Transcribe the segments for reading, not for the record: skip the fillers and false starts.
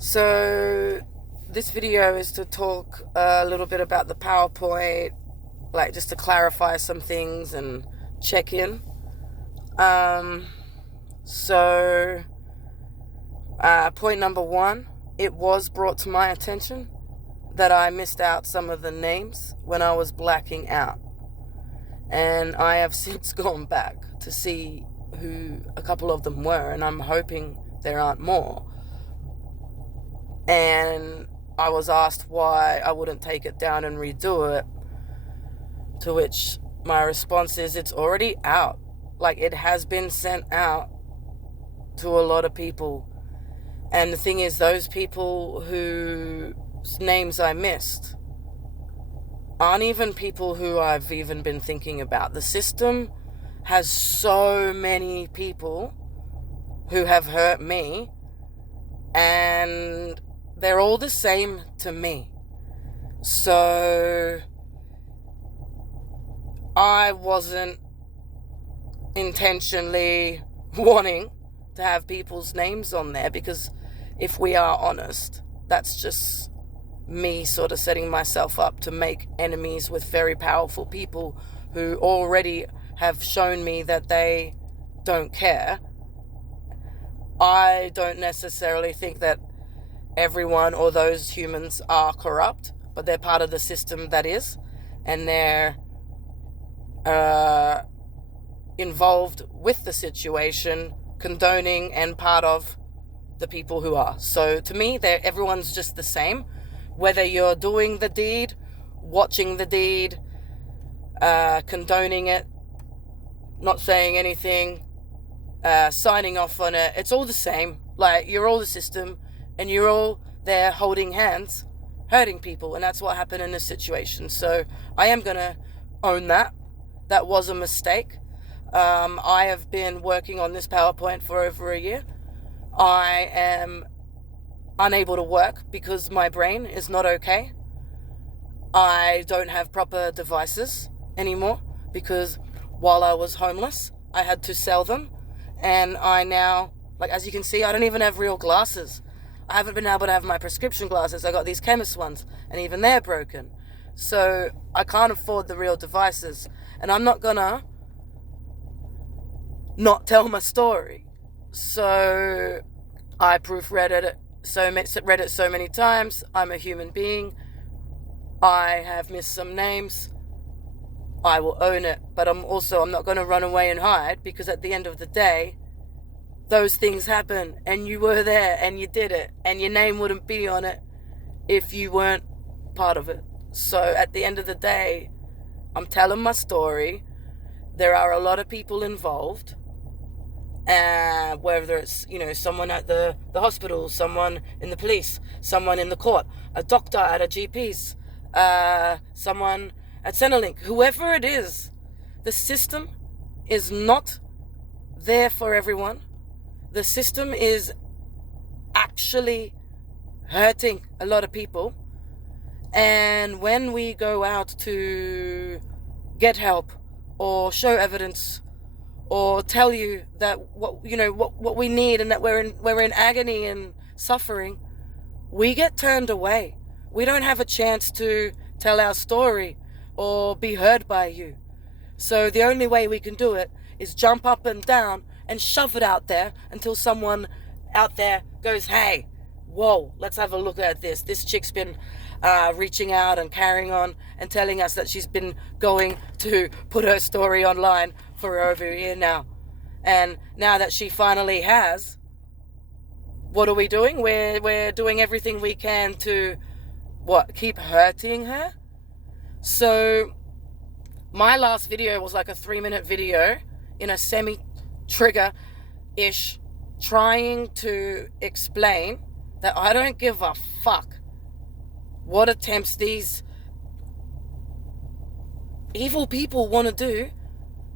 So this video is to talk a little bit about the PowerPoint, like just to clarify some things and check in. Um, so point number one, it was brought to my attention that I missed out some of the names when I was blacking out. And I have since gone back to see who a couple of them were, and I'm hoping there aren't more. And I was asked why I wouldn't take it down and redo it, to which my response is it's already out. Like, it has been sent out to a lot of people. And the thing is, those people whose names I missed aren't even people who I've even been thinking about. The system has so many people who have hurt me, and they're all the same to me. So I wasn't intentionally wanting to have people's names on there, because if we are honest, that's just me sort of setting myself up to make enemies with very powerful people who already have shown me that they don't care. I don't necessarily think that everyone or those humans are corrupt, but they're part of the system that is, and they're involved with the situation, condoning and part of the people who are. So to me, everyone's just the same. Whether you're doing the deed, watching the deed, condoning it, not saying anything, signing off on it, it's all the same. Like, you're all the system, and you're all there holding hands, hurting people, and that's what happened in this situation. So I am going to own that. That was a mistake. I have been working on this PowerPoint for over a year. I am unable to work because my brain is not okay. I don't have proper devices anymore because while I was homeless, I had to sell them. And I now, like, as you can see, I don't even have real glasses. I haven't been able to have my prescription glasses. I got these chemist ones, and even they're broken. So I can't afford the real devices. And I'm not gonna not tell my story. So I proofread it read it so many times. I'm a human being. I have missed some names. I will own it. But I'm not going to run away and hide, because at the end of the day, those things happen, and you were there and you did it, and your name wouldn't be on it if you weren't part of it. So at the end of the day, I'm telling my story. There are a lot of people involved. Whether it's, someone at the hospital, someone in the police, someone in the court, a doctor at a GP's, someone at Centrelink, whoever it is, the system is not there for everyone. The system is actually hurting a lot of people. And when we go out to get help or show evidence or tell you that what we need, and that we're in agony and suffering, we get turned away. We don't have a chance to tell our story or be heard by you. So the only way we can do it is jump up and down and shove it out there until someone out there goes, hey, whoa, let's have a look at this. This chick's been reaching out and carrying on and telling us that she's been going to put her story online for over a year now. And now that she finally has, what are we doing? We're doing everything we can to, keep hurting her? So my last video was like a 3-minute video in a semi-trigger-ish, trying to explain that I don't give a fuck what attempts these evil people want to do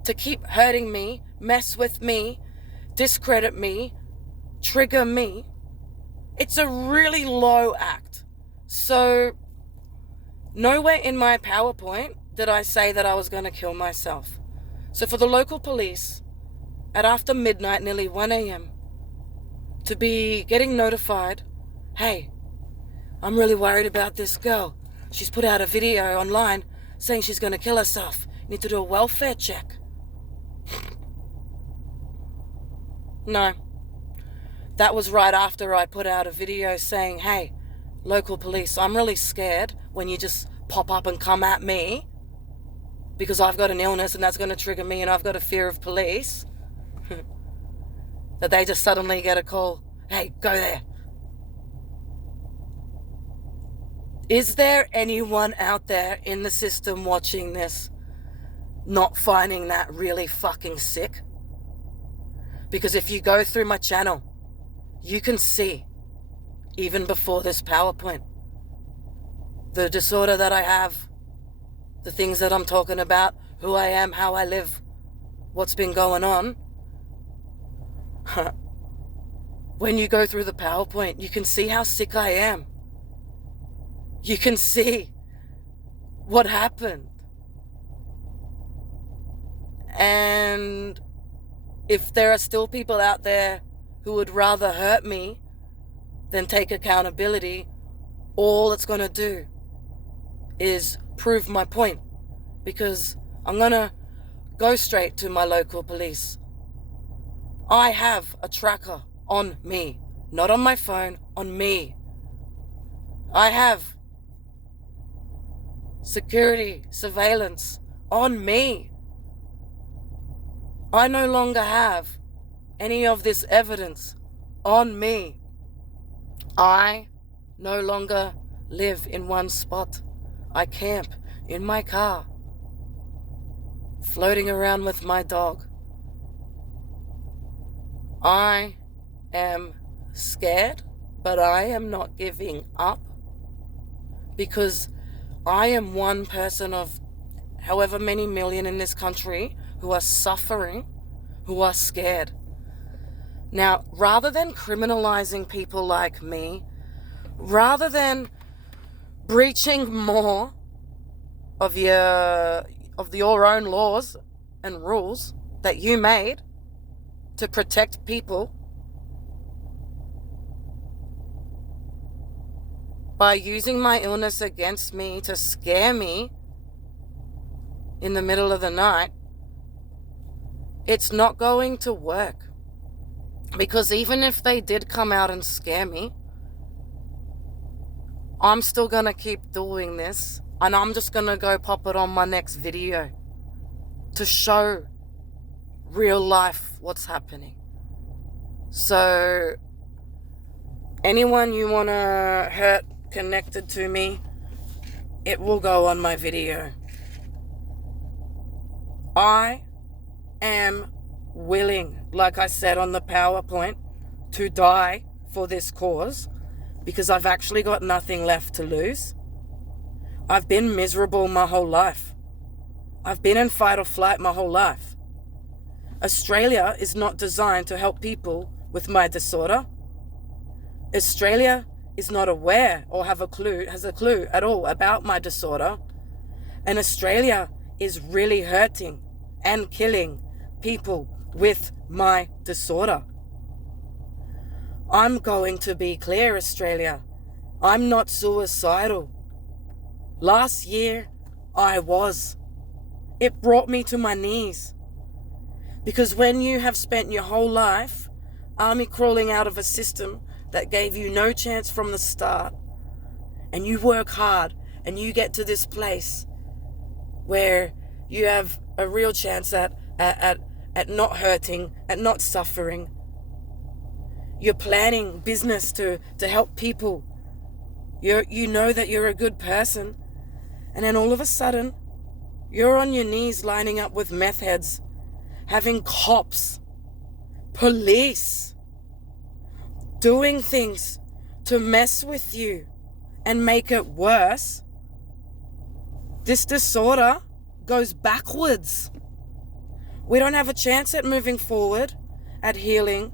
to keep hurting me, mess with me, discredit me, trigger me. It's a really low act. So nowhere in my PowerPoint did I say that I was going to kill myself. So for the local police, at after midnight, nearly 1 a.m., to be getting notified hey, I'm really worried about this girl. She's put out a video online saying she's going to kill herself. You need to do a welfare check. No. That was right after I put out a video saying, hey, local police, I'm really scared when you just pop up and come at me because I've got an illness and that's going to trigger me and I've got a fear of police. That they just suddenly get a call, hey, go there. Is there anyone out there in the system watching this not finding that really fucking sick? Because if you go through my channel, you can see, even before this PowerPoint, the disorder that I have, the things that I'm talking about, who I am, how I live, what's been going on. When you go through the PowerPoint, you can see how sick I am. You can see what happened. And if there are still people out there who would rather hurt me than take accountability, all it's going to do is prove my point. Because I'm going to go straight to my local police. I have a tracker on me, not on my phone, on me. I have security, surveillance on me. I no longer have any of this evidence on me. I no longer live in one spot. I camp in my car, floating around with my dog. I am scared, but I am not giving up, because I am one person of however many million in this country who are suffering, who are scared. Now, rather than criminalizing people like me, rather than breaching more of your own laws and rules that you made to protect people, by using my illness against me to scare me in the middle of the night, it's not going to work. Because even if they did come out and scare me, I'm still going to keep doing this, and I'm just going to go pop it on my next video to show real life what's happening. So anyone you want to hurt connected to me, it will go on my video. I am willing, like I said on the PowerPoint, to die for this cause, because I've actually got nothing left to lose. I've been miserable my whole life. I've been in fight or flight my whole life. Australia is not designed to help people with my disorder. Australia is not aware or has a clue at all about my disorder. And Australia is really hurting and killing people with my disorder. I'm going to be clear, Australia. I'm not suicidal. Last year, I was. It brought me to my knees. Because when you have spent your whole life army crawling out of a system that gave you no chance from the start, and you work hard and you get to this place where you have a real chance at not hurting, at not suffering. You're planning business to help people. You know that you're a good person, and then all of a sudden you're on your knees lining up with meth heads, having cops, police, doing things to mess with you and make it worse. This disorder goes backwards. We don't have a chance at moving forward, at healing,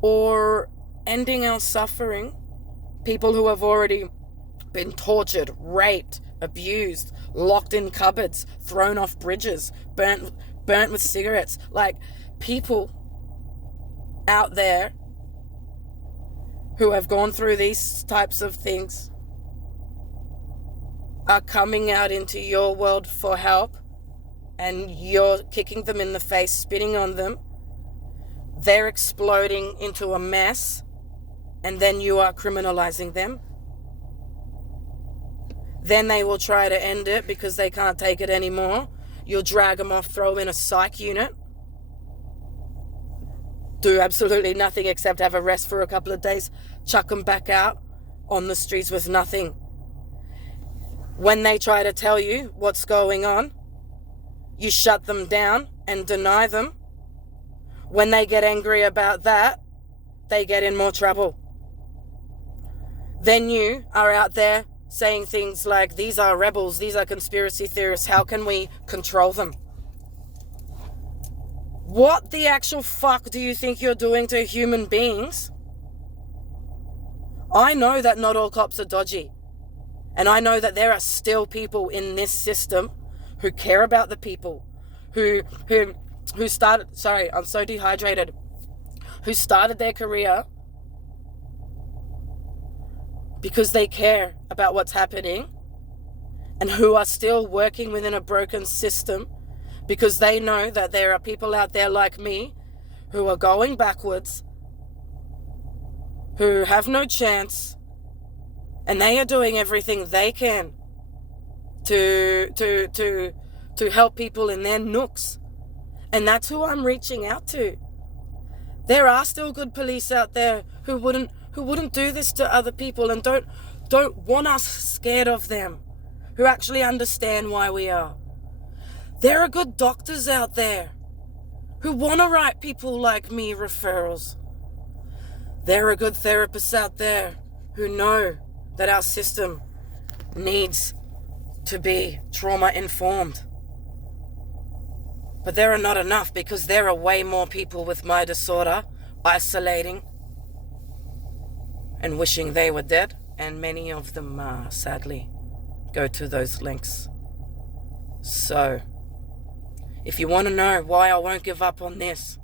or ending our suffering. People who have already been tortured, raped, abused, locked in cupboards, thrown off bridges, burnt with cigarettes. Like, people out there who have gone through these types of things are coming out into your world for help, and you're kicking them in the face, spitting on them, they're exploding into a mess, and then you are criminalizing them. Then they will try to end it because they can't take it anymore. You'll drag them off, throw them in a psych unit, do absolutely nothing except have a rest for a couple of days, chuck them back out on the streets with nothing. When they try to tell you what's going on, you shut them down and deny them. When they get angry about that, they get in more trouble. Then you are out there saying things like, these are rebels, these are conspiracy theorists, how can we control them? What the actual fuck do you think you're doing to human beings? I know that not all cops are dodgy. And I know that there are still people in this system who care about the people, who started, sorry, I'm so dehydrated, who started their career because they care about what's happening, and who are still working within a broken system because they know that there are people out there like me who are going backwards, who have no chance, and they are doing everything they can to help people in their nooks. And that's who I'm reaching out to. There are still good police out there who wouldn't do this to other people and don't want us scared of them, who actually understand why we are. There are good doctors out there who want to write people like me referrals. There are good therapists out there who know that our system needs to be trauma-informed. But there are not enough, because there are way more people with my disorder isolating and wishing they were dead, and many of them sadly go to those links. So, if you want to know why I won't give up on this,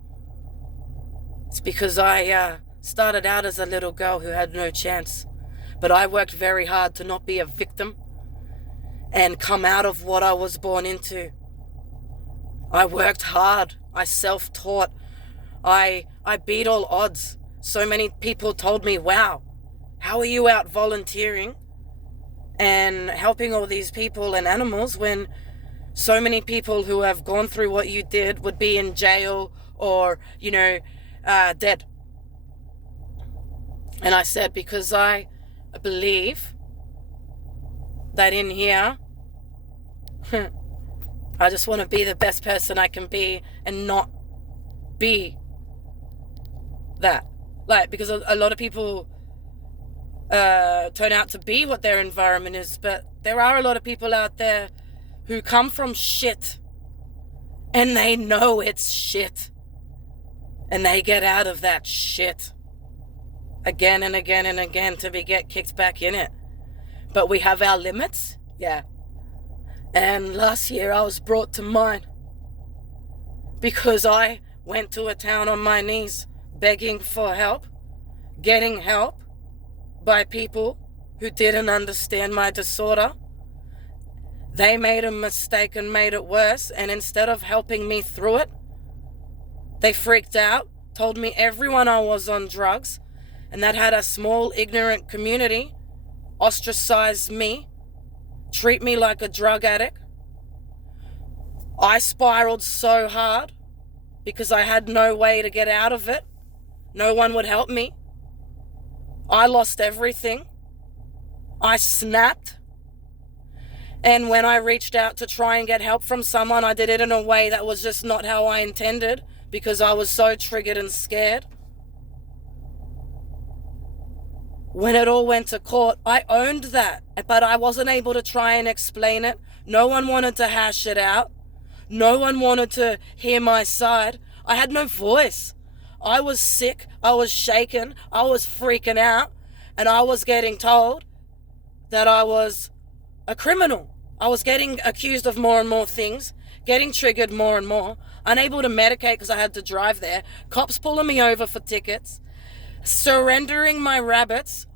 it's because I started out as a little girl who had no chance, but I worked very hard to not be a victim and come out of what I was born into. I worked hard. I self-taught. I beat all odds. So many people told me, wow, how are you out volunteering and helping all these people and animals when so many people who have gone through what you did would be in jail or, dead? And I said, because I believe that in here, I just want to be the best person I can be and not be that. Because a lot of people turn out to be what their environment is, but there are a lot of people out there who come from shit and they know it's shit and they get out of that shit again and again and again to get kicked back in it. But we have our limits, yeah. And last year I was brought to mine because I went to a town on my knees begging for help, getting help by people who didn't understand my disorder. They made a mistake and made it worse, and instead of helping me through it, they freaked out, told me everyone I was on drugs, and that had a small ignorant community ostracize me, treat me like a drug addict. I spiraled so hard because I had no way to get out of it. No one would help me. I lost everything. I snapped. And when I reached out to try and get help from someone, I did it in a way that was just not how I intended because I was so triggered and scared. When it all went to court, I owned that, but I wasn't able to try and explain it. No one wanted to hash it out. No one wanted to hear my side. I had no voice. I was sick. I was shaken. I was freaking out. And I was getting told that I was a criminal. I was getting accused of more and more things, getting triggered more and more, unable to medicate because I had to drive there, cops pulling me over for tickets, surrendering my rabbits,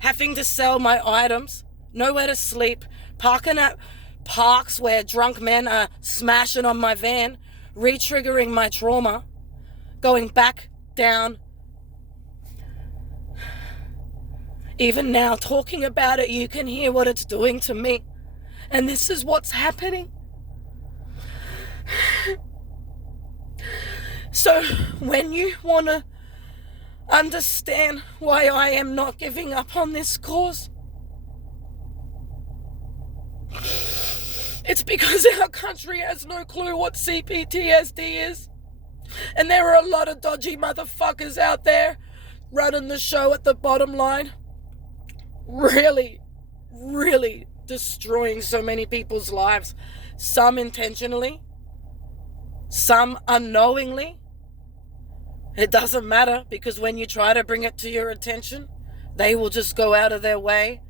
having to sell my items, nowhere to sleep, parking at parks where drunk men are smashing on my van, re-triggering my trauma, going back down. Even now, talking about it, you can hear what it's doing to me. And this is what's happening. So when you want to understand why I am not giving up on this cause, it's because our country has no clue what CPTSD is. And there are a lot of dodgy motherfuckers out there running the show at the bottom line. Really, really destroying so many people's lives. Some intentionally, some unknowingly. It doesn't matter, because when you try to bring it to your attention, they will just go out of their way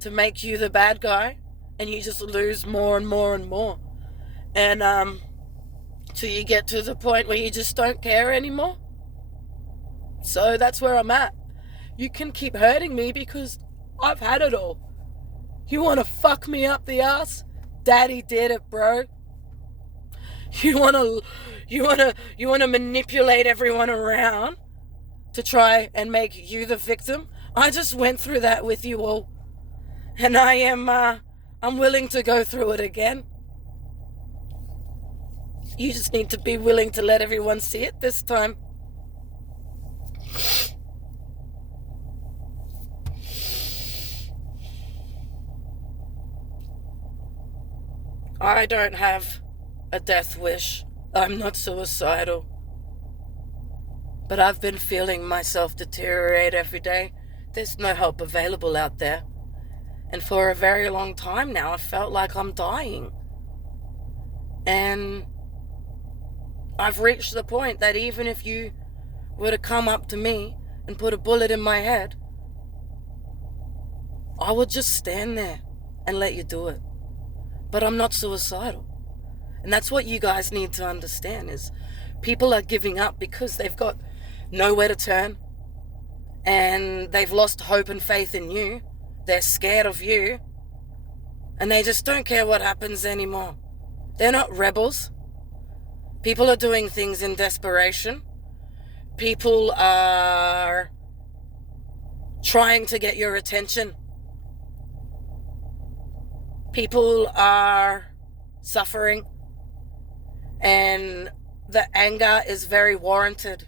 to make you the bad guy, and you just lose more and more and more. And till you get to the point where you just don't care anymore. So that's where I'm at. You can keep hurting me because I've had it all. You want to fuck me up the ass? Daddy did it, bro. You want to manipulate everyone around to try and make you the victim? I just went through that with you all. And I'm willing to go through it again. You just need to be willing to let everyone see it this time. I don't have a death wish. I'm not suicidal. But I've been feeling myself deteriorate every day. There's no help available out there. And for a very long time now, I felt like I'm dying. And I've reached the point that even if you were to come up to me and put a bullet in my head, I would just stand there and let you do it. But I'm not suicidal. And that's what you guys need to understand, is people are giving up because they've got nowhere to turn, and they've lost hope and faith in you. They're scared of you, and they just don't care what happens anymore. They're not rebels. People are doing things in desperation. People are trying to get your attention. People are suffering, and the anger is very warranted.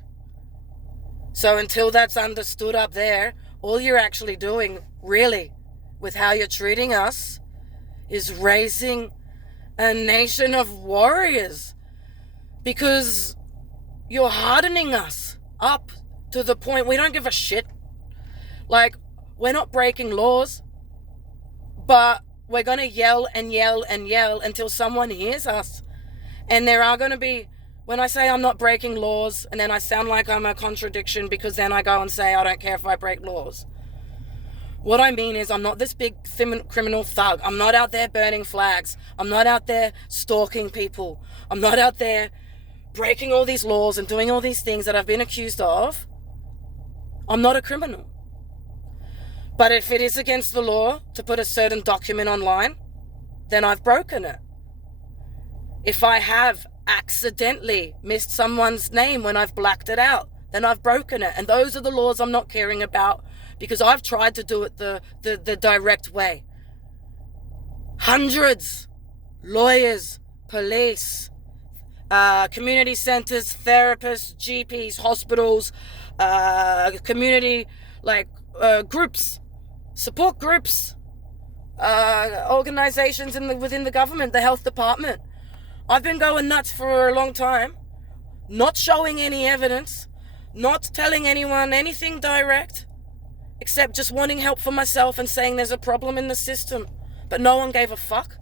So until that's understood up there, all you're actually doing, really, with how you're treating us, is raising a nation of warriors, because you're hardening us up to the point we don't give a shit. Like, we're not breaking laws, but we're going to yell and yell and yell until someone hears us. And there are going to be, when I say I'm not breaking laws, and then I sound like I'm a contradiction because then I go and say I don't care if I break laws. What I mean is, I'm not this big criminal thug. I'm not out there burning flags. I'm not out there stalking people. I'm not out there breaking all these laws and doing all these things that I've been accused of. I'm not a criminal. But if it is against the law to put a certain document online, then I've broken it. If I have accidentally missed someone's name when I've blacked it out, then I've broken it. And those are the laws I'm not caring about, because I've tried to do it the direct way. Hundreds, lawyers, police, community centers, therapists, GPs, hospitals, community groups, support groups, organizations within the government, the health department. I've been going nuts for a long time, not showing any evidence, not telling anyone anything direct, except just wanting help for myself and saying there's a problem in the system. But no one gave a fuck.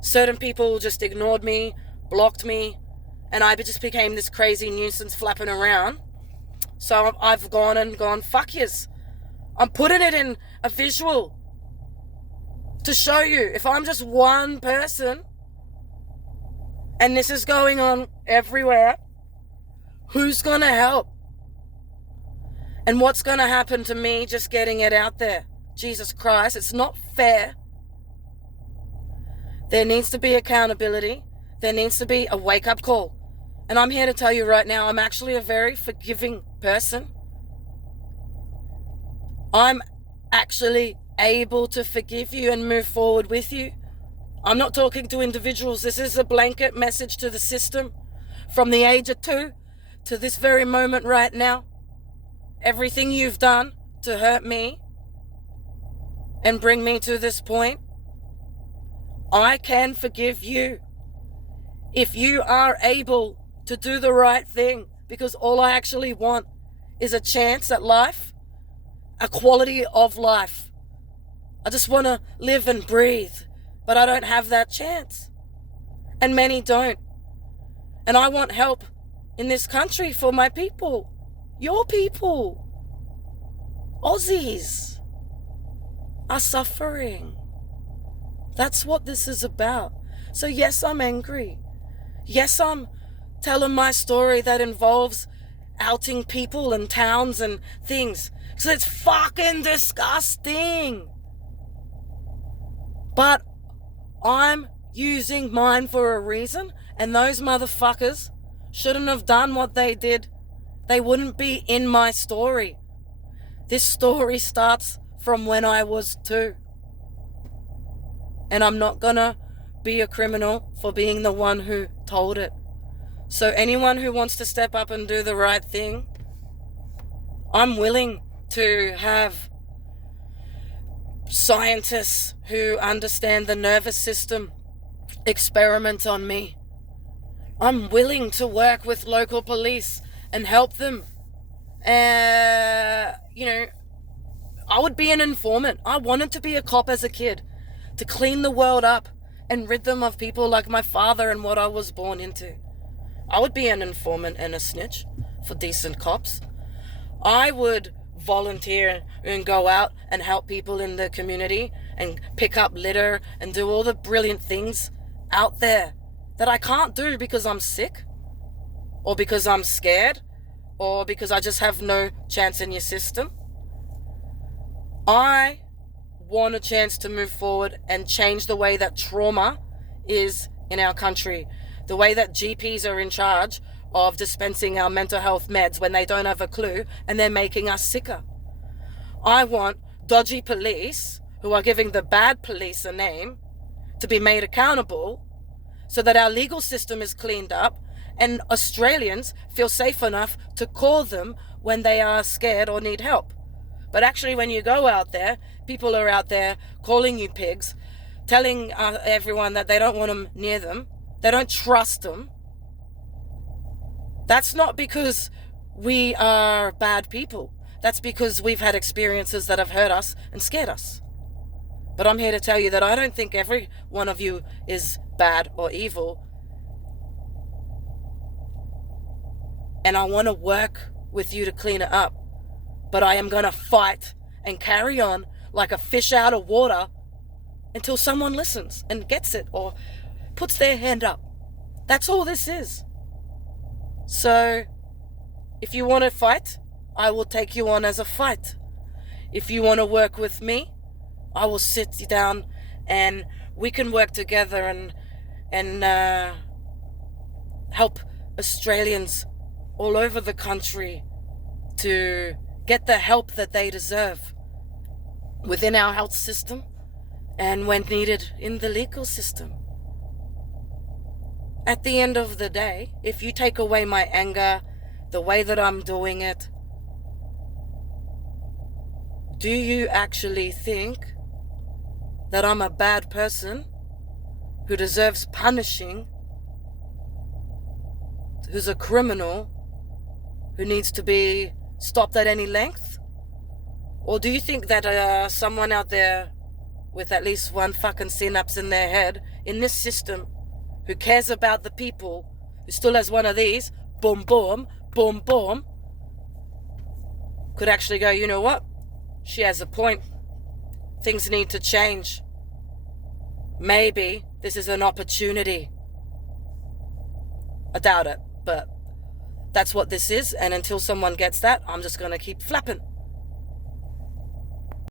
Certain people just ignored me, blocked me, and I just became this crazy nuisance flapping around. So I've gone, fuck yous. I'm putting it in a visual to show you, if I'm just one person and this is going on everywhere, who's gonna help? And what's going to happen to me just getting it out there? Jesus Christ, it's not fair. There needs to be accountability. There needs to be a wake-up call. And I'm here to tell you right now, I'm actually a very forgiving person. I'm actually able to forgive you and move forward with you. I'm not talking to individuals. This is a blanket message to the system. From the age of 2 to this very moment right now, everything you've done to hurt me and bring me to this point, I can forgive you if you are able to do the right thing, because all I actually want is a chance at life, a quality of life. I just want to live and breathe, but I don't have that chance. And many don't. And I want help in this country for my people, your people. Aussies are suffering. That's what this is about. So yes, I'm angry. Yes, I'm telling my story that involves outing people and towns and things. Because it's fucking disgusting. But I'm using mine for a reason, and those motherfuckers shouldn't have done what they did. They wouldn't be in my story. This story starts from when I was 2. And I'm not gonna be a criminal for being the one who told it. So anyone who wants to step up and do the right thing, I'm willing to have scientists who understand the nervous system experiment on me. I'm willing to work with local police and help them. I would be an informant. I wanted to be a cop as a kid, to clean the world up and rid them of people like my father and what I was born into. I would be an informant and a snitch for decent cops. I would volunteer and go out and help people in the community and pick up litter and do all the brilliant things out there that I can't do because I'm sick or because I'm scared or because I just have no chance in your system. I want a chance to move forward and change the way that trauma is in our country, the way that GPs are in charge of dispensing our mental health meds when they don't have a clue and they're making us sicker. I want dodgy police who are giving the bad police a name to be made accountable so that our legal system is cleaned up and Australians feel safe enough to call them when they are scared or need help. But actually, when you go out there, people are out there calling you pigs, telling everyone that they don't want them near them. They don't trust them. That's not because we are bad people. That's because we've had experiences that have hurt us and scared us. But I'm here to tell you that I don't think every one of you is bad or evil. And I want to work with you to clean it up. But I am going to fight and carry on like a fish out of water until someone listens and gets it or puts their hand up. That's all this is. So, if you want to fight, I will take you on as a fight. If you want to work with me, I will sit you down and we can work together and help Australians all over the country to get the help that they deserve within our health system and when needed in the legal system. At the end of the day, if you take away my anger, the way that I'm doing it, do you actually think that I'm a bad person who deserves punishing, who's a criminal, who needs to be stopped at any length? Or do you think that someone out there with at least one fucking synapse in their head in this system who cares about the people, who still has one of these, boom, boom, boom, boom, could actually go, you know what? She has a point. Things need to change. Maybe this is an opportunity. I doubt it, but That's what this is. And until someone gets that, I'm just going to keep flapping.